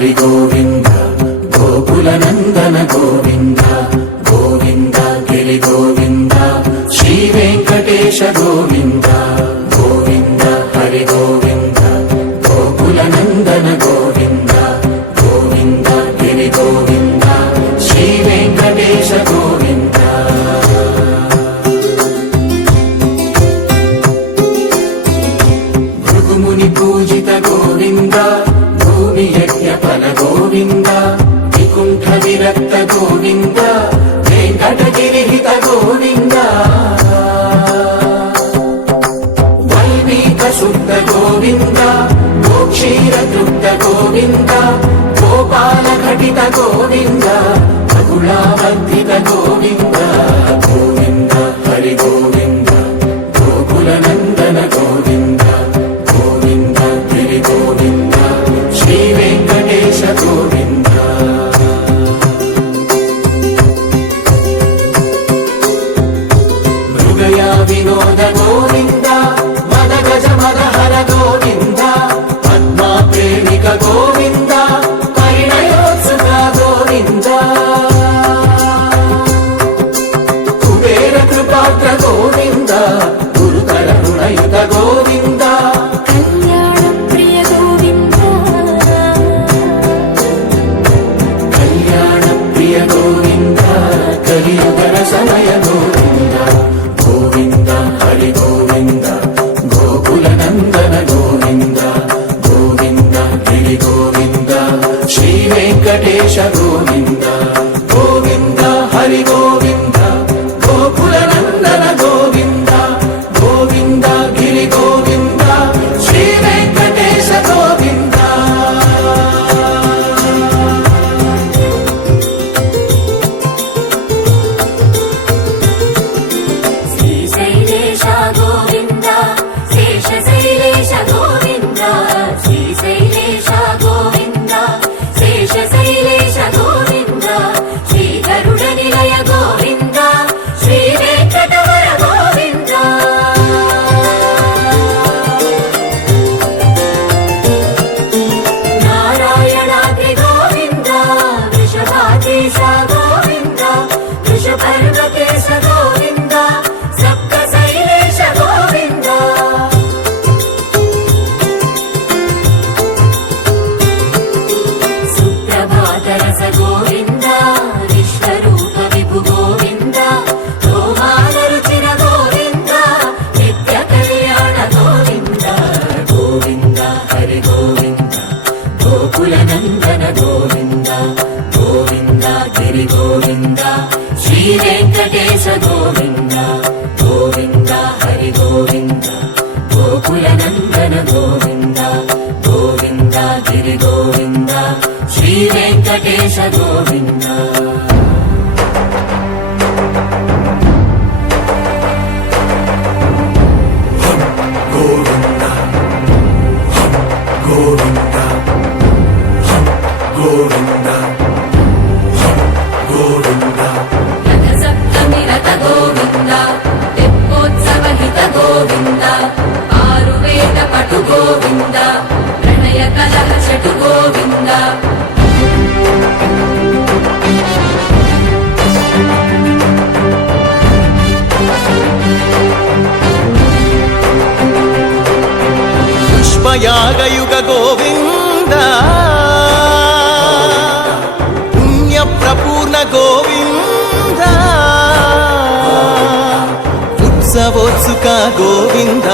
హరి గోవింద గోకుల నందన గోవింద గోవింద గిరి గోవింద శ్రీ వెంకటేశ గోవింద గోవింద హరి గోవింద గోకుల నందన గోవింద గోవింద గిరి గోవింద శ్రీ వెంకటేశ గోవింద భృగుముని పూజిత గోవింద భూమి యజ్ఞ ఫల గోవింద వికుంఠ విరక్త గోవింద వెంకటగిరిహిత గోవింద వైమీక శుద్ధ గోవింద గోక్షీర తృప్త గోవింద గోపాల ఘటిత గోవింద బహుళావర్ధిత గోవింద గోవింద హరి గోవింద గోకుల నందన గోవింద గోవింద గిరి గోవింద శ్రీ వెంకటేశ గోవింద మృగయ వినోద గోవింద మద గజ మద హర గోవింద పద్మా ప్రేమిక గోవింద పరిణయోత్సుక గోవింద కుబేర కృపాత్ర గోవింద గురుతర రుణయుత గోవింద కళ్యాణ ప్రియ గోవింద కళ్యాణ ప్రియ గోవింద కలియుగ సమయ గోవింద గోవింద హరి గోవింద గోకుల నందన గోవింద గోవింద గిరి గోవింద శ్రీ వెంకటేశ గోవింద గోవింద హరి గోవింద గోకుల నందన గోవింద గోవింద గిరి గోవింద శ్రీ వెంకటేశ గోవింద శ్రీశైలేశ గోవింద శేషశైలేశ గోవింద శ్రీశైలేశ గోవింద శేషశైలేశ గోవింద శ్రీ గరుడ నిలయ గోవింద శ్రీ వెంకటవర గోవింద నారాయణాద్రి గోవింద వృషభాకేశ గోవింద వృషపర్వకేశ గోవింద సప్త శైలేశ గోవింద సుప్రభాతరస గోవింద విశ్వరూప విభు గోవింద గోమాల రుచిర గోవింద నిత్య కళ్యాణ గోవింద గోవింద హరి గోవింద గోకుల నందన గోవింద గోవింద గిరి గోవింద శ్రీ వెంకటేశ గోవింద గోవింద హరి గోవింద గోకుల నందన గోవింద గోవింద గిరి గోవింద శ్రీ వెంకటేశ గోవింద గోవింద గోవింద గోవింద గోవింద రథ సప్తమి రథ గోవింద తెప్పోత్సవ హిత గోవింద ఆరువేద పటు గోవింద ప్రణయ కలహ చటు గోవింద పుష్పయాగయుగ గోవింద పుణ్య ప్రపూర్ణ గోవింద ఉత్సవోత్సుక గోవింద